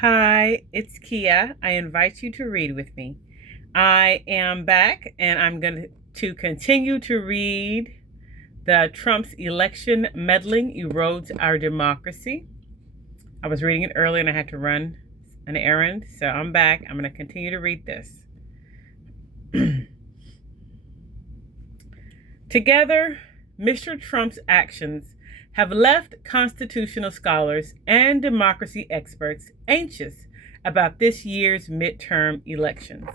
Hi, it's Kia. I invite you to read with me. I am back and I'm going to continue to read the Trump's election meddling erodes our democracy. I was reading it earlier and I had to run an errand, so I'm back. I'm going to continue to read this. Together, Mr. Trump's actions have left constitutional scholars and democracy experts anxious about this year's midterm elections.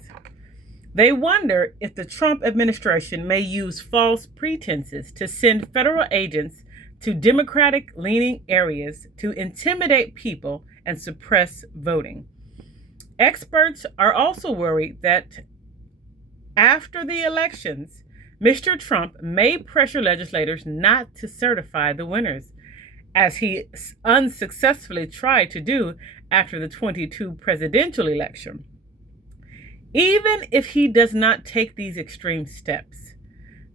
They wonder if the Trump administration may use false pretenses to send federal agents to Democratic-leaning areas to intimidate people and suppress voting. Experts are also worried that after the elections, Mr. Trump may pressure legislators not to certify the winners, as he unsuccessfully tried to do after the 22 presidential election. Even if he does not take these extreme steps,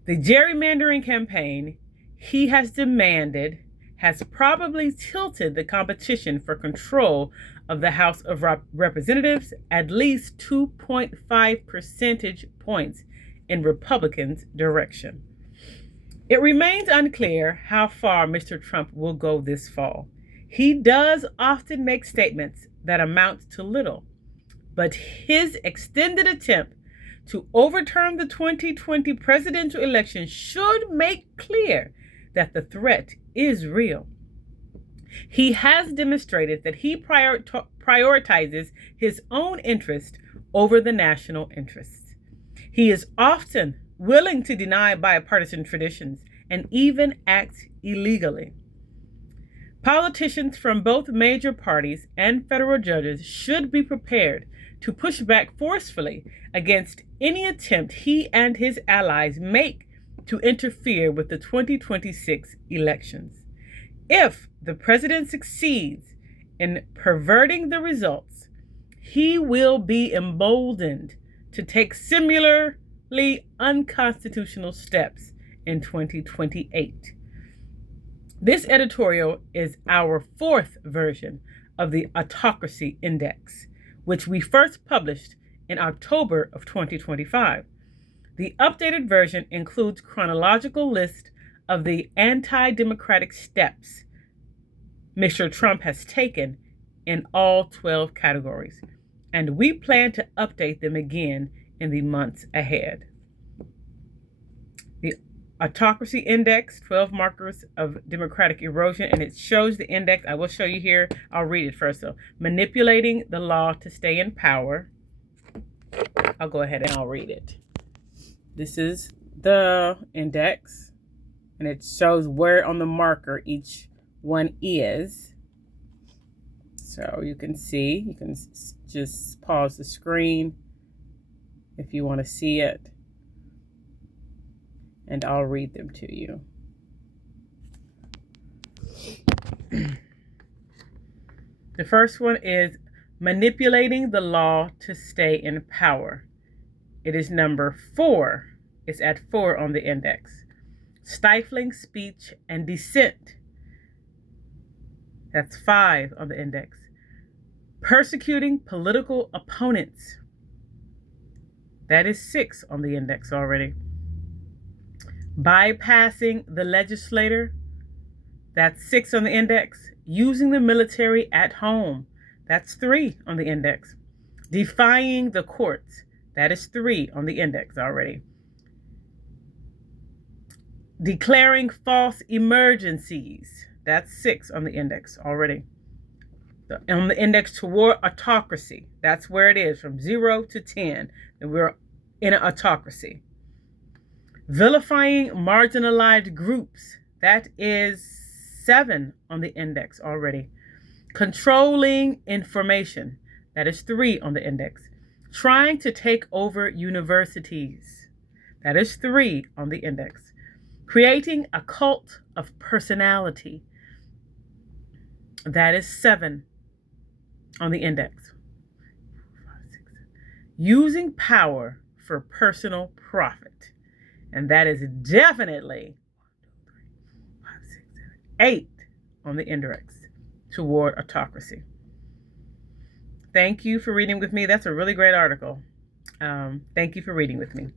the gerrymandering campaign he has demanded has probably tilted the competition for control of the House of Representatives at least 2.5 percentage points in Republicans' direction. It remains unclear how far Mr. Trump will go this fall. He does often make statements that amount to little, but his extended attempt to overturn the 2020 presidential election should make clear that the threat is real. He has demonstrated that he prioritizes his own interest over the national interests. He is often willing to deny bipartisan traditions and even act illegally. Politicians from both major parties and federal judges should be prepared to push back forcefully against any attempt he and his allies make to interfere with the 2026 elections. If the president succeeds in perverting the results, he will be emboldened to take similarly unconstitutional steps in 2028. This editorial is our fourth version of the Autocracy Index, which we first published in October of 2025. The updated version includes chronological list of the anti-democratic steps Mr. Trump has taken in all 12 categories, and we plan to update them again in the months ahead. The Autocracy Index, 12 markers of democratic erosion, and it shows the index. I will show you here. I'll read it first. So, manipulating the law to stay in power. I'll go ahead and I'll read it. This is the index, and it shows where on the marker each one is. So you can see, you can just pause the screen if you want to see it, and I'll read them to you. The first one is manipulating the law to stay in power. It is number 4. It's at 4 on the index. Stifling speech and dissent. That's 5 on the index. Persecuting political opponents. That is 6 on the index already. Bypassing the legislature. That's 6 on the index. Using the military at home. That's 3 on the index. Defying the courts. That is 3 on the index already. Declaring false emergencies. That's 6 on the index already. On the index toward autocracy. That's where it is, from 0 to 10. And we're in an autocracy. Vilifying marginalized groups. That is 7 on the index already. Controlling information. That is 3 on the index. Trying to take over universities. That is 3 on the index. Creating a cult of personality. That is 7 on the index. Using power for personal profit. And that is definitely 8 on the index toward autocracy. thank you for reading with me. That's a really great article. Thank you for reading with me.